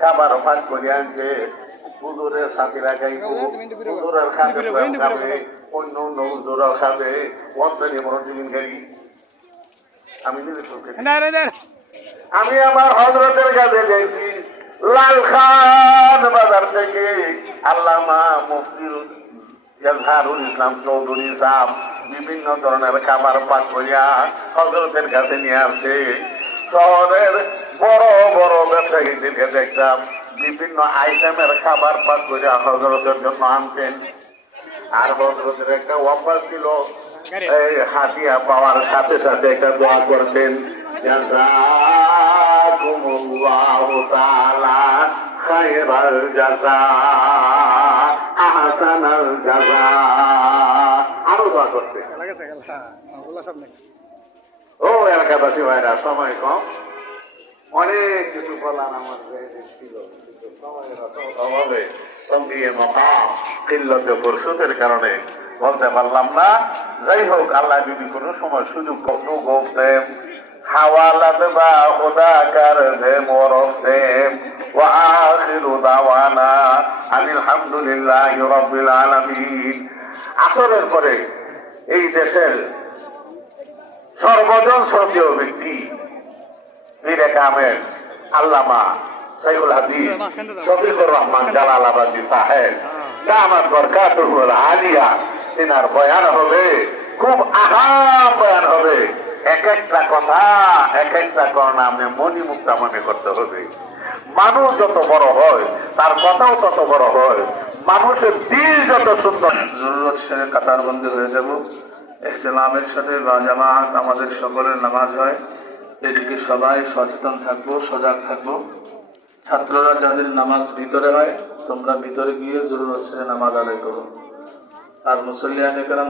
খাবার ভাগ করে আনছে, হুজুরের সাথীরা খাইব, হুজুরের খাবে, অন্য অন্য হুজুরাও খাবে, অন্তরে বড় টিফিন খাই। আমি নিজে আমি আমার হযরতের কাছে গেছি লালখান বাজার থেকে আল্লামা মুফতি ইজহারুল ইসলাম চৌধুরী সাহেব বিভিন্ন ধরনের খাবার পাক করিয়া হযরতের কাছে নিয়ে আসছে। শহরের বড় বড় ব্যবসায়ীদেরকে দেখতাম বিভিন্ন আইটেমের খাবার পাক করিয়া হযরতের জন্য আনতেন। আর হযরতের একটা অভ্যাস ছিল, এই হাতিয়া পাওয়ার সাথে সাথে একটা দোয়া করতেন, জাযাকুমুল্লাহু তাআলা খায়রাল জাযা আহসানাল জাযা। আরো দোয়া করতেন। ও এলাকাবাসী ভাইরা, সময় কম, অনেক কিছু বলার আমার ছিল, কিন্তু সময়ের অভাবে কিল্লতে ফুরসতের কারণে বলতে পারলাম না। যাই হোক, আল্লাহ যদি কোনো সময় সুযোগ দেন, হাওয়ালাত বা খুদা কর দে মোরফতে ওয়া আখিরু দাওয়ানা আলহামদুলিল্লাহি রাব্বিল আলামিন। আসরের পরে এই দেশের সর্বজন শ্রদ্ধেয় ব্যক্তি পীর কামেল আল্লামা শাইখুল হাদিস শফিকুর রহমান জালালাবাদী সাহেব দামাত বরকাতুহুল আলিয়া, এনার বয়ান হবে, খুব আহাম বয়ান হবে। এক একটা কথা, এক একটা করোনা আপনি মনি মুক্তা মনে করতে হবে। মানুষ যত বড় হয় তার কথাও তত বড় হয়, মানুষের দিল যত সুন্দর। জরুরত সেরে কাতার বন্দী হয়ে যাব, ইহতিলামের সাথে বা জামাত আমাদের সকলের নামাজ হয়, এদিকে সবাই সচেতন থাকবো, সজাগ থাকবো। ছাত্ররা যাদের নামাজ ভিতরে হয়, তোমরা ভিতরে গিয়ে জরুরত সেরে নামাজ আদায় করো। আর মুসল্লিয়ানে কেরাম